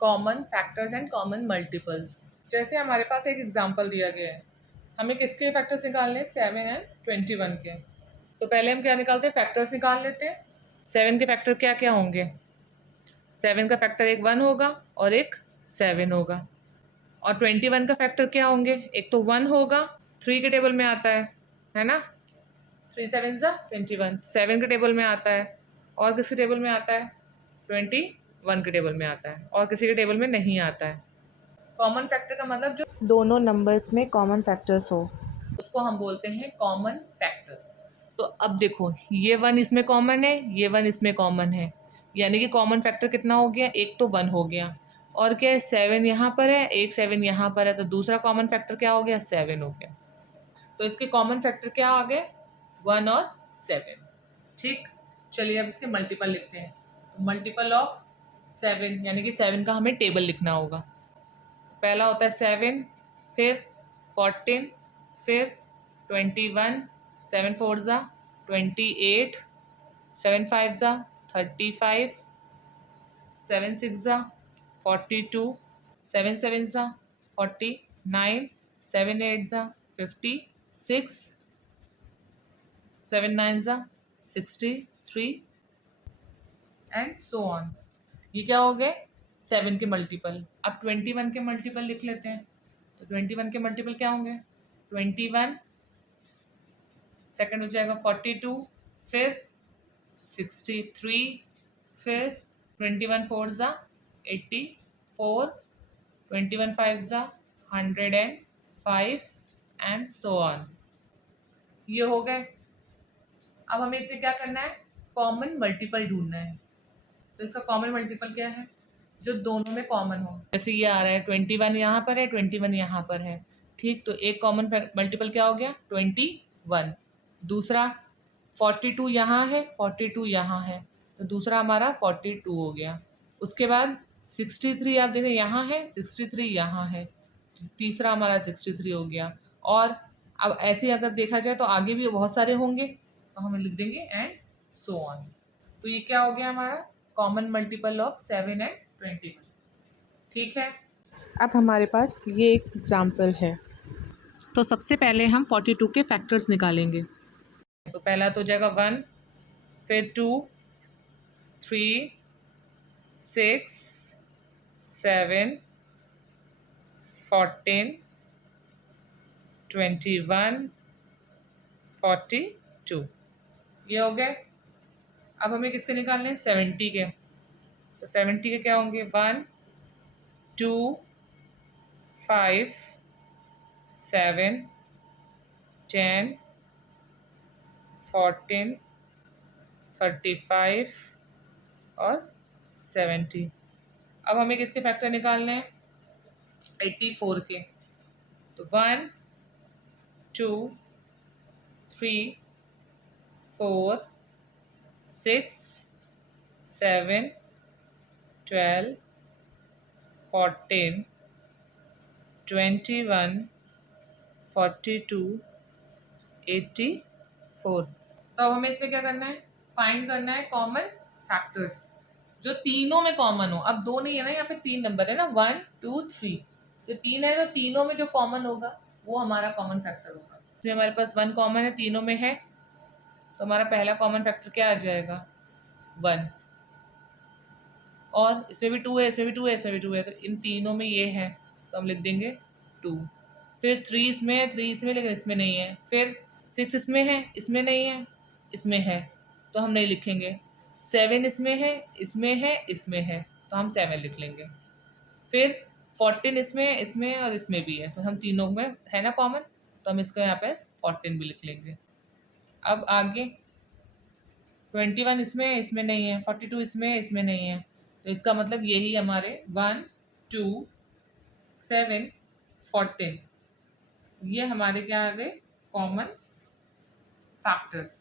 Common factors and common multiples. जैसे हमारे पास एक एग्जांपल दिया गया है, हमें किसके फैक्टर्स निकालने हैं, 7 एंड 21 के। तो पहले हम क्या निकालते हैं, फैक्टर्स निकाल लेते हैं। 7 के फैक्टर क्या क्या होंगे, 7 का फैक्टर एक 1 होगा और एक 7 होगा। और 21 का फैक्टर क्या होंगे, एक तो 1 होगा, 3 के टेबल में आता है ना, 3 7 ज़ा 21, 7 के टेबल में आता है। और किसके टेबल में आता है, 21 के टेबल में आता है, और किसी के टेबल में नहीं आता है। कॉमन फैक्टर का मतलब जो दोनों नंबर्स में कॉमन फैक्टर्स हो। उसको हम बोलते हैं कॉमन फैक्टर। तो अब देखो, ये 1 इसमें कॉमन है, ये 1 इसमें कॉमन है, यानी कि कॉमन फैक्टर कितना हो गया, एक तो 1 हो गया, और क्या है, 7 यहाँ पर है, एक 7 यहाँ पर है, तो दूसरा कॉमन फैक्टर क्या हो गया, 7 हो गया। तो इसके कॉमन फैक्टर क्या आ गए, 1 और 7। ठीक, चलिए अब इसके मल्टीपल लिखते हैं। तो मल्टीपल ऑफ 7, यानी कि 7 का हमें टेबल लिखना होगा। पहला होता है 7, फिर 14, फिर 21, 7 4 ज़ा 28, 7 5 ज़ा 35, 7 6 ज़ा 42, 7 7 ज़ा 49, 7 8 ज़ा 56, 7 9 ज़ा 63 एंड सो ऑन। ये क्या हो गए, 7 के मल्टीपल। अब 21 के मल्टीपल लिख लेते हैं। तो 21 के मल्टीपल क्या होंगे, 21, सेकंड हो जाएगा 42, फिर 63, फिर 21 4 ज़ा 84, 21 5 ज़ा 105 एंड सो ऑन। ये हो गए। अब हमें इसमें क्या करना है, कॉमन मल्टीपल ढूंढना है। तो इसका कॉमन मल्टीपल क्या है, जो दोनों में कॉमन हो। जैसे ये आ रहा है 21 यहाँ पर है, 21 यहाँ पर है, ठीक। तो एक कॉमन मल्टीपल क्या हो गया, 21। दूसरा 42 यहाँ है, 42 यहाँ है, तो दूसरा हमारा 42 हो गया। उसके बाद 63 आप देखें यहाँ है, 63 यहाँ है, तो तीसरा हमारा 63 हो गया। और अब ऐसे अगर देखा जाए तो आगे भी बहुत सारे होंगे, तो हम लिख देंगे एंड सो ऑन। तो ये क्या हो गया हमारा, कॉमन मल्टीपल ऑफ 7 एंड 21। ठीक है, अब हमारे पास ये एक एग्जाम्पल है। तो सबसे पहले हम 42 के फैक्टर्स निकालेंगे। तो पहला तो हो जाएगा 1, फिर 2, 3, 6, 7, 14, 21, 42, ये हो गए। अब हमें किसके निकालने हैं, 70 के। तो 70 के क्या होंगे, 1 2 5 7 10 14 35 और 70। अब हमें किसके फैक्टर निकालने हैं, 84 के। तो 1 2 3 4 6 7 12 14 21 42 84। तो अब हमें इसमें क्या करना है, फाइंड करना है कॉमन फैक्टर्स जो तीनों में कॉमन हो। अब दो नहीं है ना, यहाँ पे 3 नंबर है ना, 1 2 3, तो 3 है, तो तीनों में जो कॉमन होगा वो हमारा कॉमन फैक्टर होगा। इसमें हमारे पास 1 कॉमन है, तीनों में है, तो हमारा पहला कॉमन फैक्टर क्या आ जाएगा, 1। और इसमें भी 2 है, इसमें भी 2 है, इसमें भी 2 है, तो इन तीनों में ये है, तो हम लिख देंगे 2। फिर 3 इसमें है, 3 इसमें, लेकिन इसमें नहीं है। फिर 6 इसमें है, इसमें नहीं है, इसमें है, तो हम नहीं लिखेंगे। 7 इसमें है, इसमें है, इसमें है, तो हम 7 लिख लेंगे। फिर 14 इसमें है, इसमें और इसमें भी है, तो हम तीनों में है ना कॉमन, तो हम इसको यहाँ पे 14 भी लिख लेंगे। अब आगे 21 इसमें है, इसमें नहीं है, 42 इसमें है, इसमें नहीं है, तो इसका मतलब यही हमारे 1 2 7 14, ये हमारे क्या आ गए, कॉमन फैक्टर्स।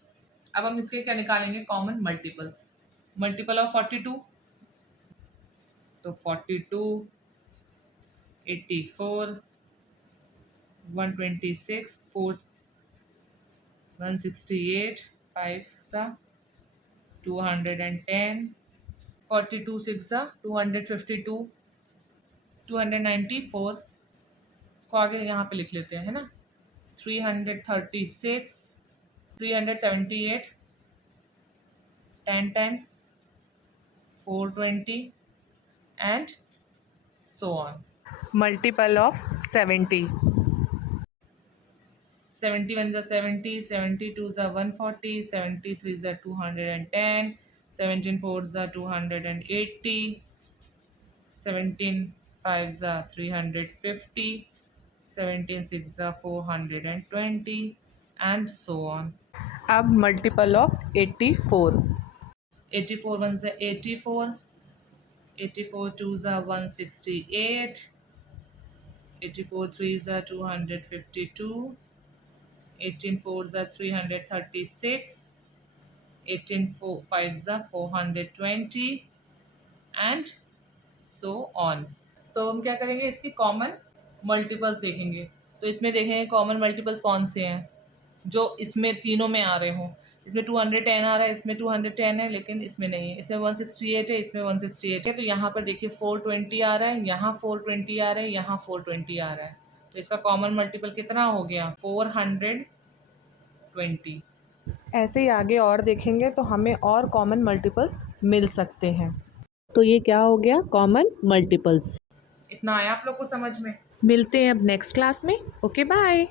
अब हम इसके क्या निकालेंगे, कॉमन मल्टीपल्स। मल्टीपल ऑफ 42, तो 42 84 126 4 168 5 सा 210 42 6 सा 252 294 को आगे यहाँ पे लिख लेते हैं, है ना। 336, 378, 10 times 420 and so on. Multiple of 70. 71 is 70, 72 is 140, 73 is 210, 17 4 is 280, 17 5 is 350, 17 6 is 420 and so on. अब multiple of 84. 84 1 is 84, 84 2 is 168, 84 3 is 252, 18 4 is 336, 18 5 is 420 and so on. तो हम क्या करेंगे, इसकी कॉमन मल्टीपल्स देखेंगे। तो इसमें देखेंगे कॉमन मल्टीपल्स कौन से हैं जो इसमें तीनों में आ रहे हों। इसमें 210 आ रहा है, इसमें 210 है, लेकिन इसमें नहीं है। इसमें 168 है, इसमें 168 है। तो यहाँ पर देखिए 420 आ रहा है, यहाँ 420 आ रहा है, यहाँ 420 आ रहा है। तो इसका कॉमन मल्टीपल कितना हो गया, 420। ऐसे ही आगे और देखेंगे तो हमें और कॉमन मल्टीपल्स मिल सकते हैं। तो ये क्या हो गया, कॉमन मल्टीपल्स। इतना आया आप लोग को समझ में? मिलते हैं अब नेक्स्ट क्लास में। Okay bye.